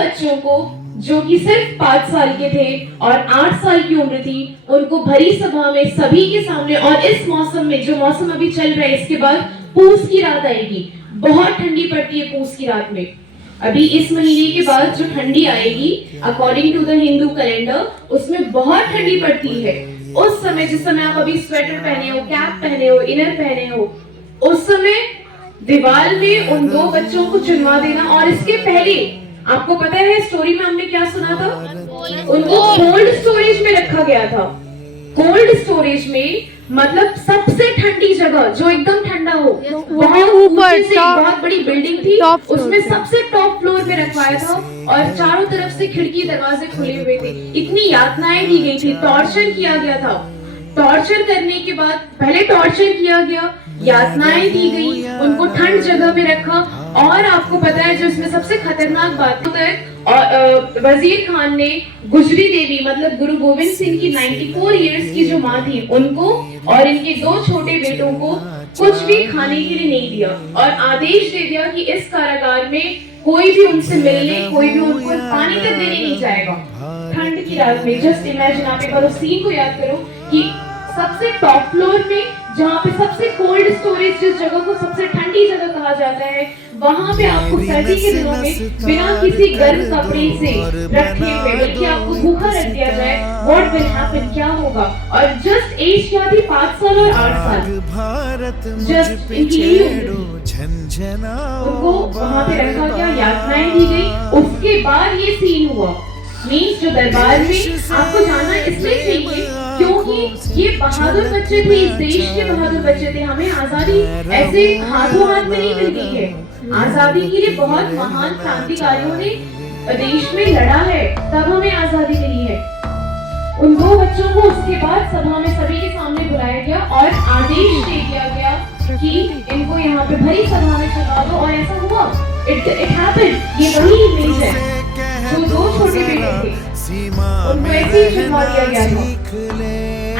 बच्चों को जो कि सिर्फ 5 साल के थे और 8 साल की उम्र थी, उनको भरी सभा में सभी के सामने, और इस मौसम में, जो मौसम अभी चल रहा है, इसके बाद पूस की रात आएगी, बहुत ठंडी पड़ती है पूस की रात में। अभी इस महीने के बाद जो ठंडी आएगी, according to the Hindu calendar, उसमें बहुत ठंडी पड़ती है। उस समय, जिस समय आप अभी स्वेटर पहने हो, कैप पहने हो, इनर पहने हो, उस समय दीवार में उन 2 बच्चों को चुनवा देना। और इसके पहले आपको पता है स्टोरी में हमने क्या सुना था? उनको कोल्ड स्टोरेज में रखा गया था। कोल्ड स्टोरेज में मतलब सबसे ठंडी जगह, जो एकदम ठंडा हो, वहाँ ऊपर से बहुत बड़ी बिल्डिंग थी, उसमें सबसे टॉप फ्लोर में रखवाया था, और चारों तरफ से खिड़की दरवाजे खुले हुए थे। इतनी यातनाएं दी गई थी, टॉर्चर किया गया था। टॉर्चर करने के बाद, पहले टॉर्चर किया गया, यातनाएं दी गई, उनको ठंड जगह पे रखा। और आपको पता है जो इसमें सबसे खतरनाक बात है, वजीर खान ने गुजरी देवी मतलब गुरु गोविंद सिंह की 94 इयर्स की जो माँ थी, उनको और इनके 2 छोटे बेटों को कुछ भी खाने के लिए नहीं दिया, और आदेश दे दिया कि इस कारागार में कोई भी उनसे मिलने, कोई भी उनको पानी तक देने नहीं जाएगा ठंड की रात में। जस्ट इमेजिन, आप एक बार उस सीन को याद करो कि सबसे टॉप फ्लोर में, जहाँ पे सबसे कोल्ड स्टोरेज, जिस जगह को सबसे ठंडी जगह कहा जाता है, वहाँ पे आपको सर्दी के दिनों में बिना किसी गर्म कपड़े से रखे हुए, बल्कि आपको भूखा रख दिया जाए, व्हाट विल हैपन, क्या होगा? और जस्ट एज क्या थी? 5 साल और 8 साल, जस्ट इनकी उनको वहाँ पे रखा गया, यातनाएं दी गई। उसके बाद ये सीन हुआ। मीन्स जो दरबार में, आपको जाना इसलिए चाहिए क्योंकि ये बहादुर बच्चे थे, इस देश के बहादुर बच्चे थे। हमें आजादी ऐसे हाथों हाथ में नहीं मिल गई है। आजादी के लिए बहुत महान क्रांतिकारियों ने देश में लड़ा है, तब हमें आजादी मिली है। उन 2 बच्चों को उसके बाद सभा में सभी के सामने बुलाया गया और आदेश दे दिया गया कि इनको यहाँ पे भरी सभा में चढ़ा दो। और ऐसा हुआ, इट हैपेंड। ये वही इमेज है जो 2 छोटे बेटे थे, उनको ऐसे ही चढ़ा दिया गया था।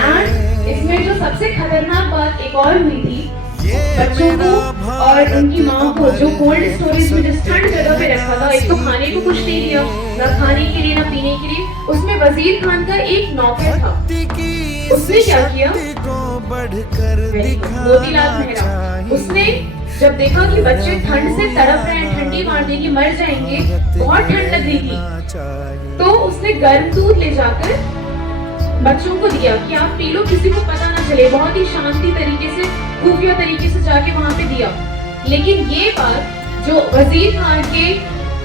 एंड इसमें जो सबसे खतरनाक बात एक और हुई थी, बच्चों को और उनकी माँ को जो कोल्ड स्टोरेज में जिस ठंड जगह पे रखा था, एक तो खाने को कुछ नहीं दिया, ना खाने के लिए ना पीने के लिए। उसमें वजीर खान का एक नौकर था, उसने क्या किया? मोतीलाल मेहरा। उसने जब देखा कि बच्चे ठंड से तड़प रहे हैं, ठंडी मार देगी, मर जाएंगे, बहुत ठंड लग रही थी, तो उसने गर्म दूध ले जाकर बच्चों को दिया कि आप पी लो, किसी को पता ना चले। बहुत ही शांति तरीके से, खुफिया तरीके से जाके वहां पे दिया। लेकिन ये बात जो वजीर खान के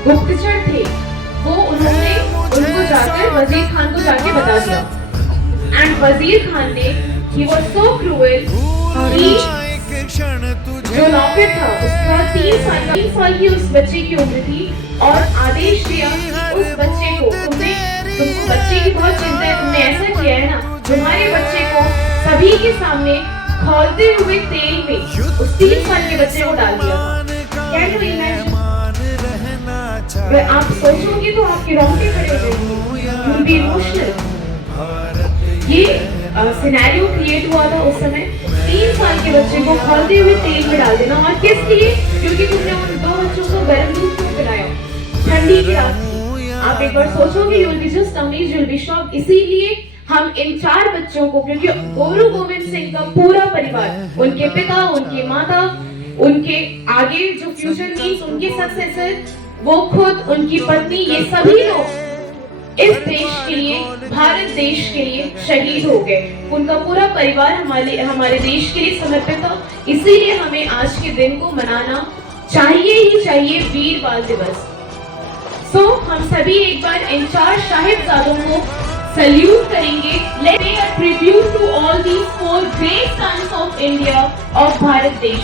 गुप्तचर थे, वो उन्होंने उनको जाकर वजीर खान को जाके बता दिया। एंड वजीर खान ने, he was so cruel, जो नौकर था उसका 3 साल की उस बच्चे की उम्र थी, और आदेश दिया उस बच्चे को, तुमको बच्चे की बहुत चिंता है, तुमने ऐसा किया है ना, तुम्हारे बच्चे को सभी के सामने खौलते हुए तेल में उस 3 साल के बच्चे को डाल दिया। क्या डू इमेजिन? आप सोचोगे तो आपके रोंगटे खड़े हो जाएंगे, इमोशनल। ये सिनेरियो क्रिएट हुआ था उस समय। 3 साल के बच्चे को खौलते हुए तेल में डाल देना, और किस लिए? क्योंकि तुमने उन 2 बच्चों को गर्म दूध क्यों पिलाया ठंडी की रात में? आप एक बार सोचोगे, you will be just amazed, you will be shocked। इसीलिए हम इन 4 बच्चों को, क्योंकि गुरु गोविंद सिंह का पूरा परिवार, उनके पिता, उनकी माता, उनके आगे जो फ्यूचर मीन्स उनके सक्सेसर, वो खुद, उनकी पत्नी, ये सभी लोग इस देश के लिए, भारत देश के लिए शहीद हो गए। उनका पूरा परिवार हमारे देश के लिए समर्पित था। इसीलिए हमें आज के दिन को मनाना चाहिए ही चाहिए, वीर बाल दिवस। सो हम सभी एक बार इन 4 साहिबजादों को सल्यूट करेंगे। Let's pay a tribute to all these 4 great sons of India, of Bharat देश।